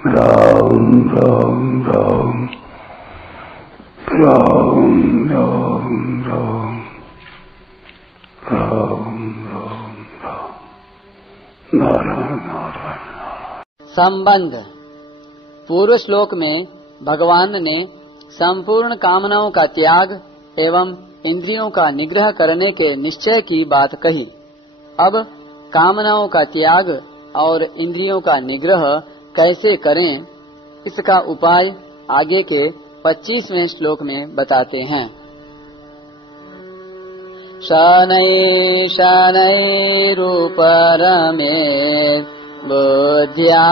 राम राम राम राम राम राम राम राम राम नारायण नारायण। संबंध। पूर्व श्लोक में भगवान ने संपूर्ण कामनाओं का त्याग एवं इंद्रियों का निग्रह करने के निश्चय की बात कही। अब कामनाओं का त्याग और इंद्रियों का निग्रह कैसे करें, इसका उपाय आगे के 25वें श्लोक में बताते हैं। शनै शनैरुपरमेत् बुद्ध्या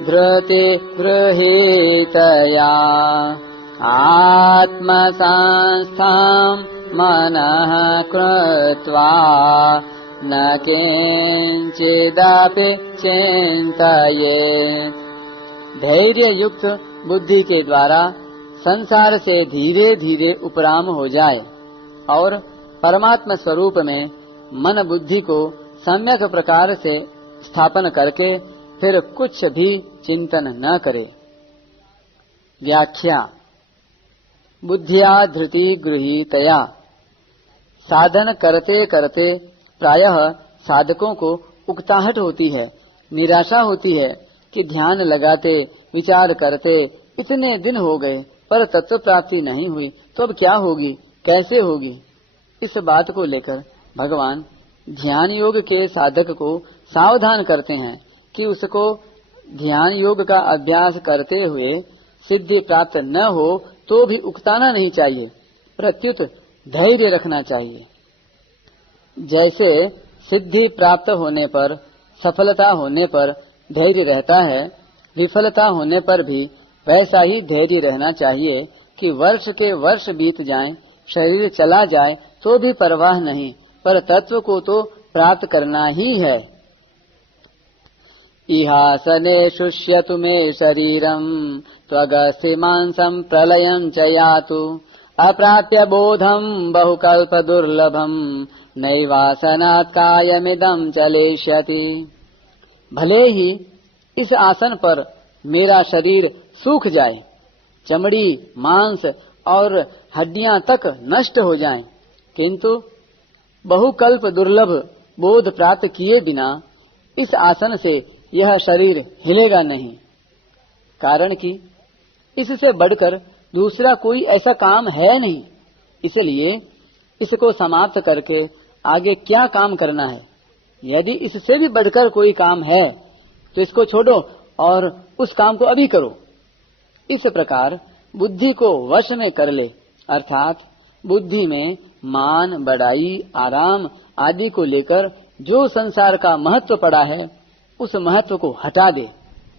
धृति गृहीतया आत्मसंस्थां मनः कृत्वा न किंचिदपि चिंतयेत्। धैर्य युक्त बुद्धि के द्वारा संसार से धीरे धीरे उपराम हो जाए और परमात्मा स्वरूप में मन बुद्धि को सम्यक प्रकार से स्थापन करके फिर कुछ भी चिंतन न करे। व्याख्या। बुद्धिया धृति गृहीतया। साधन करते करते प्रायः साधकों को उकताहट होती है, निराशा होती है कि ध्यान लगाते विचार करते इतने दिन हो गए पर तत्व प्राप्ति नहीं हुई, तो अब क्या होगी, कैसे होगी। इस बात को लेकर भगवान ध्यान योग के साधक को सावधान करते हैं कि उसको ध्यान योग का अभ्यास करते हुए सिद्धि प्राप्त न हो तो भी उकताना नहीं चाहिए, प्रत्युत धैर्य रखना चाहिए। जैसे सिद्धि प्राप्त होने पर, सफलता होने पर धैर्य रहता है, विफलता होने पर भी वैसा ही धैर्य रहना चाहिए कि वर्ष के वर्ष बीत जाएं, शरीर चला जाए तो भी परवाह नहीं, पर तत्व को तो प्राप्त करना ही है। इहासने शुष्यतु मे शरीरम त्वगस्ति मांसम प्रलयं च यातु अप्राप्य बोधम बहुकल्प दुर्लभम नैवासनात् कायमिदं चलेष्यति। भले ही इस आसन पर मेरा शरीर सूख जाए, चमड़ी मांस और हड्डियां तक नष्ट हो जाएं, किंतु बहुकल्प दुर्लभ बोध प्राप्त किए बिना इस आसन से यह शरीर हिलेगा नहीं। कारण कि इससे बढ़कर दूसरा कोई ऐसा काम है नहीं, इसलिए इसको समाप्त करके आगे क्या काम करना है। यदि इससे भी बढ़कर कोई काम है तो इसको छोड़ो और उस काम को अभी करो। इस प्रकार बुद्धि को वश में कर ले, अर्थात बुद्धि में मान बढ़ाई आराम आदि को लेकर जो संसार का महत्व पड़ा है उस महत्व को हटा दे।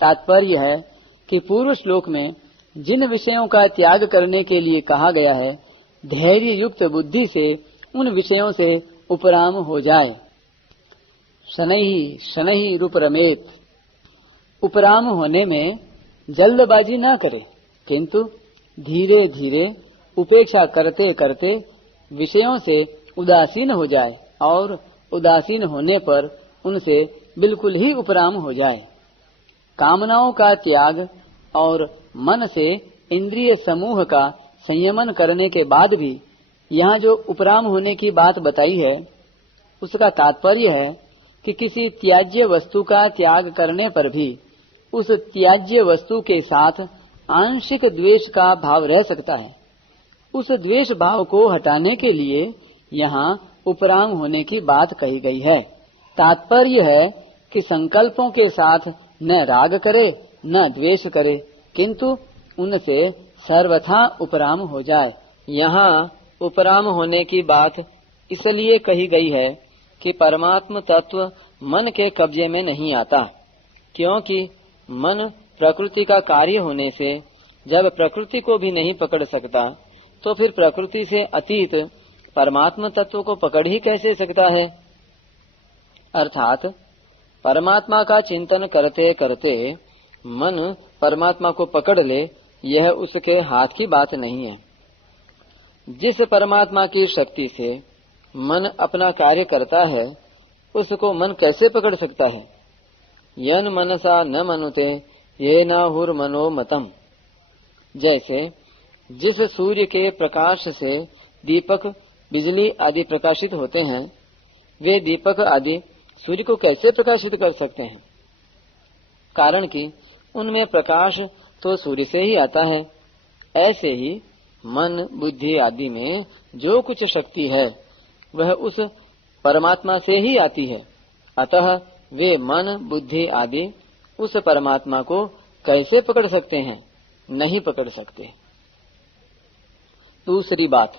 तात्पर्य है कि पूर्व श्लोक में जिन विषयों का त्याग करने के लिए कहा गया है, धैर्य युक्त बुद्धि से उन विषयों से उपराम हो जाए। शनैः शनैरुपरमेत्। उपराम होने में जल्दबाजी न करे, किंतु धीरे धीरे उपेक्षा करते करते विषयों से उदासीन हो जाए और उदासीन होने पर उनसे बिल्कुल ही उपराम हो जाए। कामनाओं का त्याग और मन से इंद्रिय समूह का संयमन करने के बाद भी यहाँ जो उपराम होने की बात बताई है, उसका तात्पर्य है कि किसी त्याज्य वस्तु का त्याग करने पर भी उस त्याज्य वस्तु के साथ आंशिक द्वेष का भाव रह सकता है। उस द्वेष भाव को हटाने के लिए यहाँ उपराम होने की बात कही गई है। तात्पर्य है कि संकल्पों के साथ न राग करे न द्वेष करे, किंतु उनसे सर्वथा उपराम हो जाए। यहाँ उपराम होने की बात इसलिए कही गई है कि परमात्म तत्व मन के कब्जे में नहीं आता, क्योंकि मन प्रकृति का कार्य होने से जब प्रकृति को भी नहीं पकड़ सकता तो फिर प्रकृति से अतीत परमात्म तत्व को पकड़ ही कैसे सकता है। अर्थात परमात्मा का चिंतन करते करते मन परमात्मा को पकड़ ले, यह उसके हाथ की बात नहीं है। जिस परमात्मा की शक्ति से मन अपना कार्य करता है उसको मन कैसे पकड़ सकता है। यन मनसा न मनुते येनाहुर्मनो मतम। जैसे जिस सूर्य के प्रकाश से दीपक, बिजली आदि प्रकाशित होते हैं, वे दीपक आदि सूर्य को कैसे प्रकाशित कर सकते हैं? कारण कि उनमें प्रकाश तो सूर्य से ही आता है। ऐसे ही मन, बुद्धि आदि में जो कुछ शक्ति है वह उस परमात्मा से ही आती है। अतः वे मन, बुद्धि आदि उस परमात्मा को कैसे पकड़ सकते हैं? नहीं पकड़ सकते। दूसरी बात,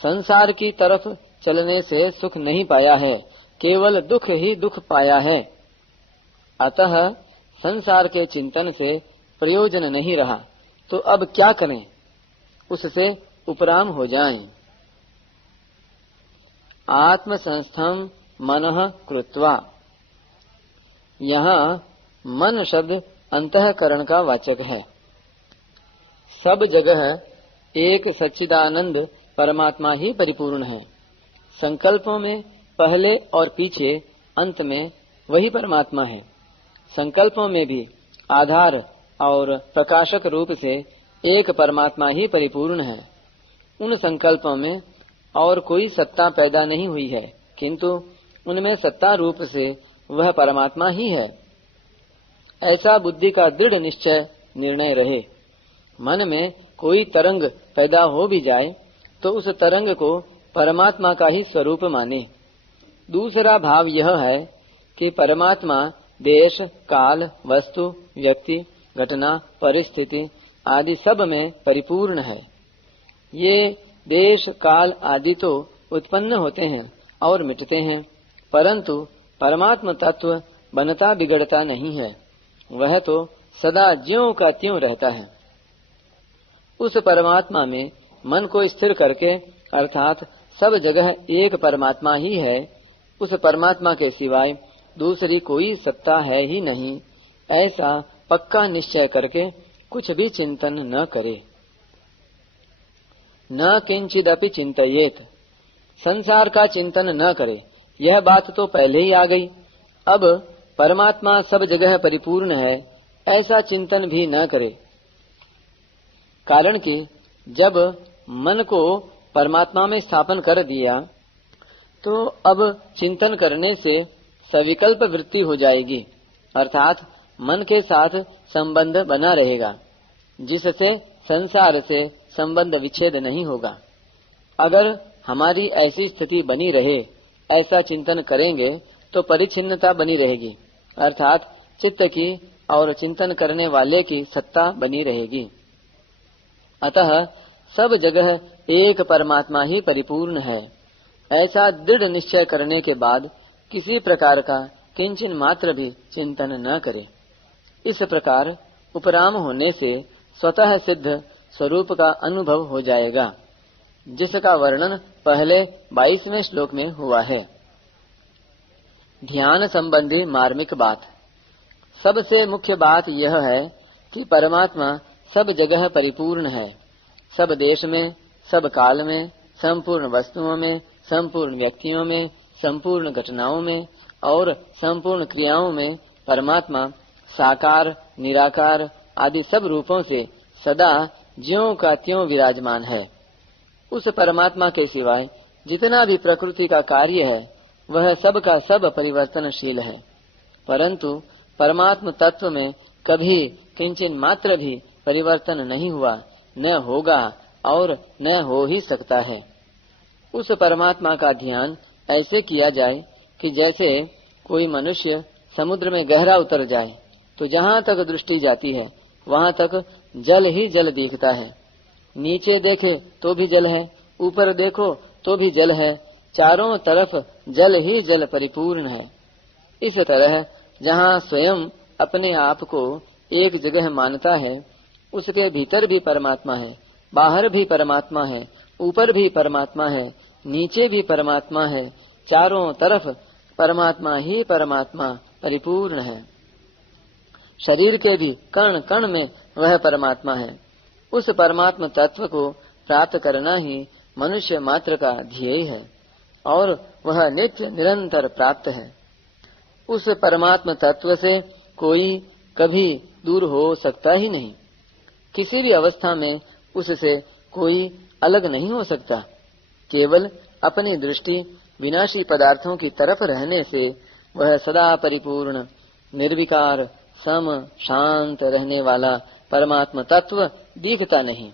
संसार की तरफ चलने से सुख नहीं पाया है, केवल दुख ही दुख पाया है। अतः संसार के चिंतन से प्रयोजन नहीं रहा, तो अब क्या करें? उससे उपराम हो जाएं। आत्म संस्थम मनः कृत्वा। यहाँ मन शब्द अंतःकरण का वाचक है। सब जगह एक सच्चिदानंद परमात्मा ही परिपूर्ण है। संकल्पों में पहले और पीछे, अंत में वही परमात्मा है। संकल्पों में भी आधार और प्रकाशक रूप से एक परमात्मा ही परिपूर्ण है। उन संकल्पों में और कोई सत्ता पैदा नहीं हुई है, किंतु उनमें सत्ता रूप से वह परमात्मा ही है। ऐसा बुद्धि का दृढ़ निश्चय निर्णय रहे। मन में कोई तरंग पैदा हो भी जाए तो उस तरंग को परमात्मा का ही स्वरूप माने। दूसरा भाव यह है कि परमात्मा देश, काल, वस्तु, व्यक्ति, घटना, परिस्थिति आदि सब में परिपूर्ण है। ये देश, काल आदि तो उत्पन्न होते हैं और मिटते हैं, परंतु परमात्म तत्व बनता बिगड़ता नहीं है। वह तो सदा ज्यों का त्यों रहता है। उस परमात्मा में मन को स्थिर करके, अर्थात सब जगह एक परमात्मा ही है, उस परमात्मा के सिवाय दूसरी कोई सत्ता है ही नहीं, ऐसा पक्का निश्चय करके कुछ भी चिंतन न करे। न किंचिदपि चिंतयेत। संसार का चिंतन न करे, यह बात तो पहले ही आ गई। अब परमात्मा सब जगह परिपूर्ण है, ऐसा चिंतन भी न करे। कारण कि जब मन को परमात्मा में स्थापन कर दिया तो अब चिंतन करने से सविकल्प वृत्ति हो जाएगी, अर्थात मन के साथ संबंध बना रहेगा, जिससे संसार से संबंध विच्छेद नहीं होगा। अगर हमारी ऐसी स्थिति बनी रहे, ऐसा चिंतन करेंगे तो परिच्छिन्नता बनी रहेगी, अर्थात चित्त की और चिंतन करने वाले की सत्ता बनी रहेगी। अतः सब जगह एक परमात्मा ही परिपूर्ण है, ऐसा दृढ़ निश्चय करने के बाद किसी प्रकार का किंचन मात्र भी चिंतन न करे। इस प्रकार उपराम होने से स्वतः सिद्ध स्वरूप का अनुभव हो जाएगा, जिसका वर्णन पहले 22वें श्लोक में हुआ है। ध्यान संबंधी मार्मिक बात। सबसे मुख्य बात यह है कि परमात्मा सब जगह परिपूर्ण है। सब देश में, सब काल में, संपूर्ण वस्तुओं में, संपूर्ण व्यक्तियों में, संपूर्ण घटनाओं में और संपूर्ण क्रियाओं में परमात्मा साकार, निराकार आदि सब रूपों से सदा ज्यों का त्यों विराजमान है। उस परमात्मा के सिवाय जितना भी प्रकृति का कार्य है वह सब का सब परिवर्तनशील है, परंतु परमात्म तत्व में कभी किंचन मात्र भी परिवर्तन नहीं हुआ, न होगा और न हो ही सकता है। उस परमात्मा का ध्यान ऐसे किया जाए कि जैसे कोई मनुष्य समुद्र में गहरा उतर जाए तो जहाँ तक दृष्टि जाती है वहाँ तक जल ही जल दिखता है। नीचे देखे तो भी जल है, ऊपर देखो तो भी जल है, चारों तरफ जल ही जल परिपूर्ण है। इस तरह जहाँ स्वयं अपने आप को एक जगह मानता है, उसके भीतर भी परमात्मा है, बाहर भी परमात्मा है, ऊपर भी परमात्मा है, नीचे भी परमात्मा है, चारों तरफ परमात्मा ही परमात्मा परिपूर्ण है। शरीर के भी कण कण में वह परमात्मा है। उस परमात्मा तत्व को प्राप्त करना ही मनुष्य मात्र का ध्येय है और वह नित्य निरंतर प्राप्त है। उस परमात्मा तत्व से कोई कभी दूर हो सकता ही नहीं। किसी भी अवस्था में उससे कोई अलग नहीं हो सकता। केवल अपनी दृष्टि विनाशी पदार्थों की तरफ रहने से वह सदा परिपूर्ण, निर्विकार, सम, शांत रहने वाला परमात्मा तत्व दिखता नहीं।